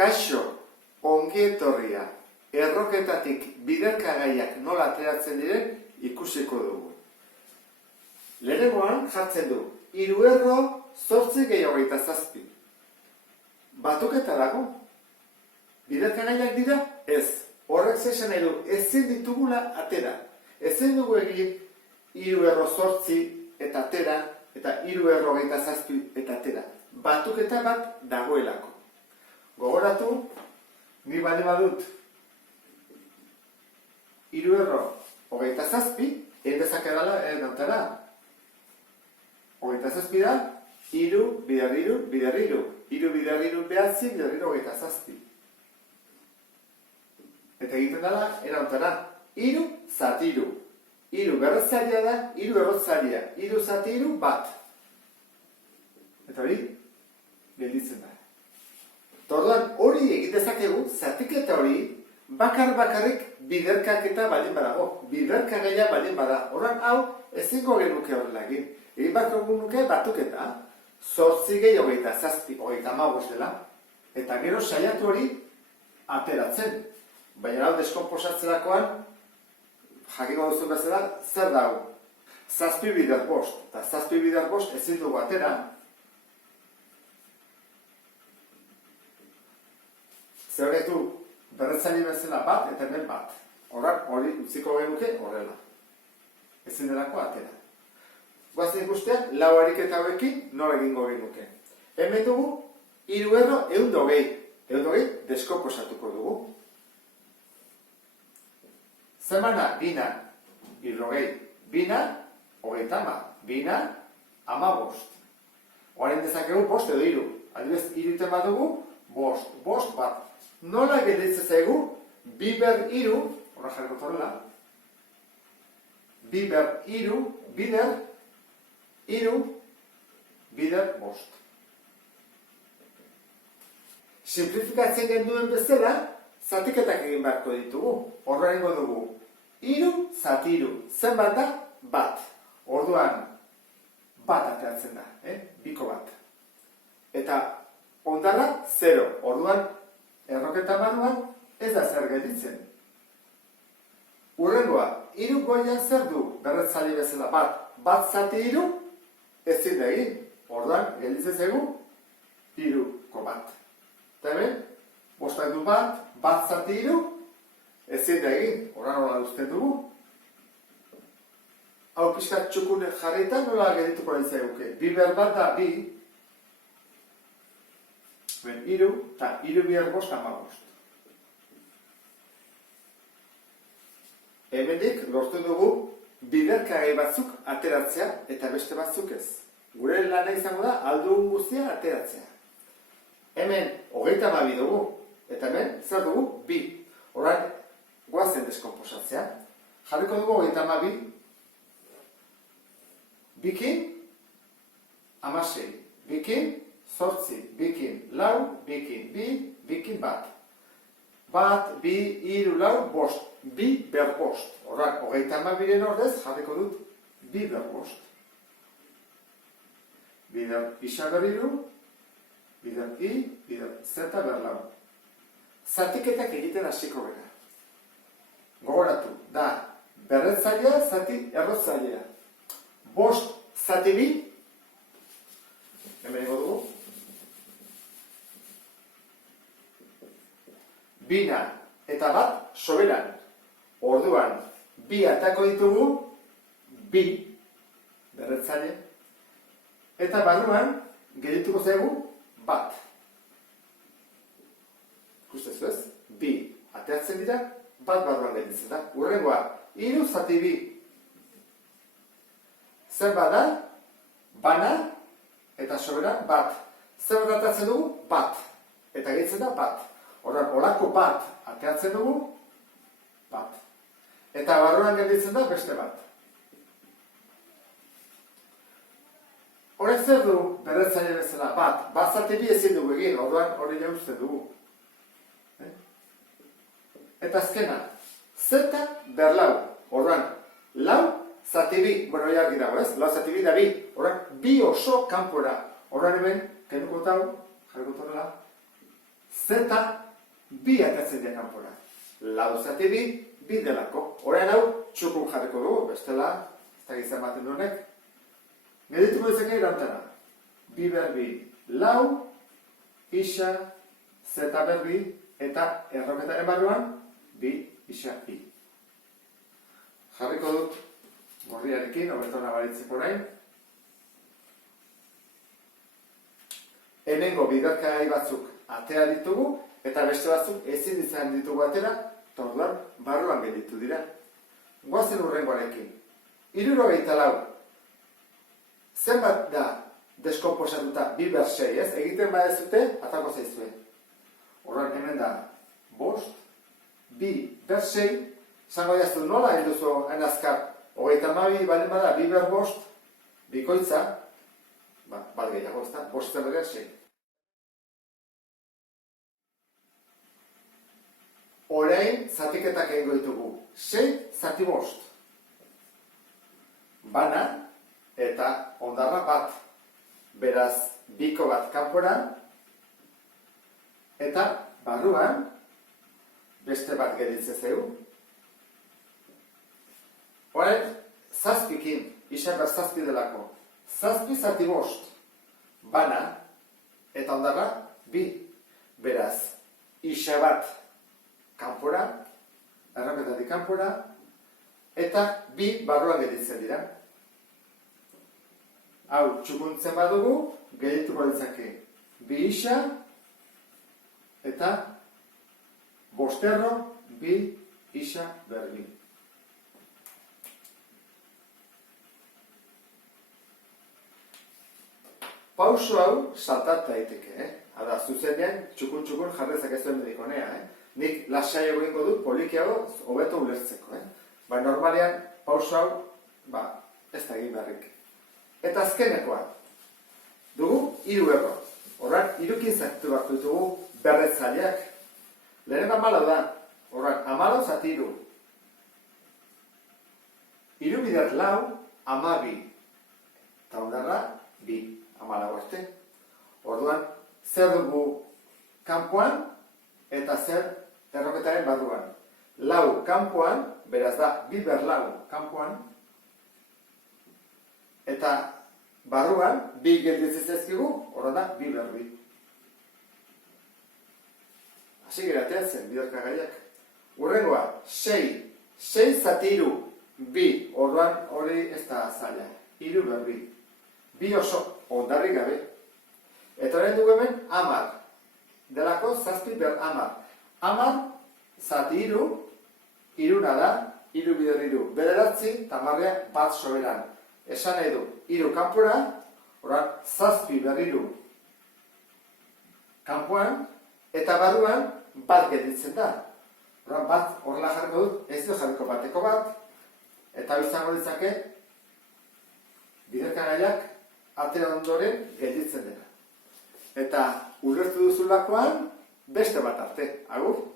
Kaixo, ongi etorria, erroketatik biderkagaiak nola ateratzen diren ikusiko dugu. Lehenengoan jartzen du, 3 erro 8 gehi 27. Batuketa dago. Biderkagaiak dira? Ez. Horrek zesan nahi du, ezin ditugula atera. Ezin dugu egin 3 erro 8 eta atera, eta 3 erro 27 eta atera. Batuketa bat dagoelako. Gogoratu, ni bali badut 3 erro 27, egin dezakedala nautara. 27 da, 3 bider 3 bider 3. 3 bider 3 behatzi, bider 3 27. Eta egiten dela, erautara, 3 zati 3. 3 berretzaria da, 3 errotzaria. 3 zati 3 bat. Eta hori, gelditzen da. Orduan, hori egin dezakegu, zatiketa hori, bakarrik biderkaketa baldin badago. Biderkagaia baldin bada. Orduan, hau, ezingo genuke horrela egin. Egin bat nuke batuketa, 8 gehi 27, 35 dela. Eta gero saiatu hori ateratzen. Baina hau deskonposatzerakoan, jakiko duzu bezala, zer da hau? 7 bider 5. Eta 7 bider 5 ezin dugu atera. Zer horretu berretzari bezala bat eta hemen bat. Horrak hori utziko genuke horrela. Ezin delako atera. Guazen ikustean, 4 ariketa hauekin nola egingo genuke. Hemen dugu, 3 erro 120. 120 deskomposatuko dugu. Zemana, bina, 30. Bina, 30. Bina, 15. Hoaren dezakegu 5 edo 3. Adibez, 3 iten bat dugu, 5 bat. Nola gelditzen zaigu, 2 ber 3, horra jarriko torrela, 2 ber 3, bider, 3, bider 5. Simplifikatzen genduen bezala, zatiketak egin beharko ditugu. Horra egingo dugu, 3 zati 3. Zenbat da? Bat. Orduan, bat ateratzen da, biko bat. Eta ondara, 0. Orduan, erroketa barruan ez da zer gelditzen. Hurrengoa, 3 goian zer du berretzali bezala bat. Bat zati 3, ezin da egin. Orduan, gelditzen zaigu, 3ko bat. Eta hemen, bostak du bat, bat zati 3, ezin da egin. Orduan nola duzten dugu. Hau pixkat txukun jarrita nola geldituko nahi zaiguke. 2 ber bat da, 2. Ben, 3, eta 3 bider 5, 15. Hemendik lortu dugu biderkagai batzuk ateratzea eta beste batzuk ez. Gure lana izango da aldugun guztia ateratzea. Hemen 32 dugu, eta hemen zer dugu 2. Horan, goazen deskomposatzea. Jarriko dugu 32, bikin, 16, bikin, 8, bikin, 4, bikin, 2, bikin, bat. Bat, 2, 3, 4, 5. 2 ber 5. Horrak, 32 ordez jarriko dut 2 ber 5. Bider isa ber 3, bider i, bider zeta ber 4. Zatiketak egiten hasiko gara. Gogoratu, da, berretzailea, zati errotzailea. 5 zati 2, hemen dugu. Bina eta bat soberan. Orduan, 2 atako ditugu, 2 berretzaile. Eta barruan, geldituko zaigu, bat. Ikustezu ez? 2 ateratzen dira, bat barruan gelditzen da. Hurrengoa, 3 zati 2. Zer bada, bana eta soberan bat. Zer bat ateratzen dugu, bat. Eta gehitzen da, bat. Horren, olako bat ateratzen dugu, bat. Eta barruan gelditzen da beste bat. Horrek zer du berretzaile bezala bat. Bat zati 2 ezin dugu egin, orduan hori jauzten dugu. Eta azkena, zeta ber 4. Orduan, 4 zati 2, bueno, jarri dago ez, 4 zati 2 da 2. Orduan, 2 oso kanpora. Orduan hemen, kenuko tau, jarriko torrela, zeta bi atatzen dira kanpora. Lau zati bi, bi delako. Orain hau txukun jarriko dugu, bestela, ez da gizan baten honek. Medituko dezake irantara. Bi berbi lau, isa, zeta berbi, eta erroketaren barruan, bi, isa, i. Jarriko dut gorriarekin, hobeto nabaritzeko orain. Hemengo biderkai batzuk atea ditugu, eta beste batzuk ezin izan ditugu atera, eta orduan barruan gelditu dira. Goazen hurrengoarekin. 74. Zenbat da deskomposatuta bi ber 6, ez? Egiten badezute, atako zaizue. Orduan hemen da 5, bi ber 6, zango jaztu nola enduzu hain azkar, 32 balen bada, bi ber 5, bikoitza, bat gehiago ez da, 5 berrean 6. Orain, zatiketak egingo ditugu. 6 zati 5. Bana eta ondarra bat. Beraz, biko bat kanpora. Eta barruan, beste bat gelditzen zeu. Orain, zazpikin, isa ber zazpi delako. 7 zati 5. Bana eta ondarra bi. Beraz, isa bat kanpora, erroketatik kanpora, eta bi barruan gelditzen dira. Hau, txukuntzen badugu, geldituko ditzake. Bi isa, eta 5 erro, bi isa berbi. Pauso hau saltatu daiteke, Hala, zuzenean, txukun jarrezak ez duen medikonea, Nik lasai egingo dut, polikiago, hobeto ulertzeko, Baina normalean, pauso hau, ez da egin beharrik. Eta azkenekoa, dugu 3 erro. Horrak, 3 zatu bat dugu berretzaileak. Lehen 14 da, horrak, 14 zati 3. 3 bider 4, 12. Eta ondarra, 2, 14 arte. Orduan, zer dugu kanpoan, eta zer erroketaren barruan. 4 kanpoan, beraz da, 2 ber 4 kanpoan, eta barruan, 2 gelditzen zaizkigu, horra da, 2 ber 2. Hasi gerateatzen, biderkagaiak. Urrengoa, 6 zati 3, 2, orduan hori ez da zaila. 3 ber 2. 2 oso ondarrik gabe. Eta horrein dugu hemen, 10. Delako, 7 ber 10. 10 zati 3, 3 da, 3 bider 3. Bederatzi, tamarrea bat soberan. Esan nahi du, 3 kanpora, oran 7 ber 3 kanpoan, eta barruan bat gelditzen da. Oran bat horrela jarriko dut, ez du jarriko bateko bat, eta izango ditzake, biderkagaiak atera ondoren gelditzen dena. Eta ulertu duzulakoan, beste bat arte. Agur?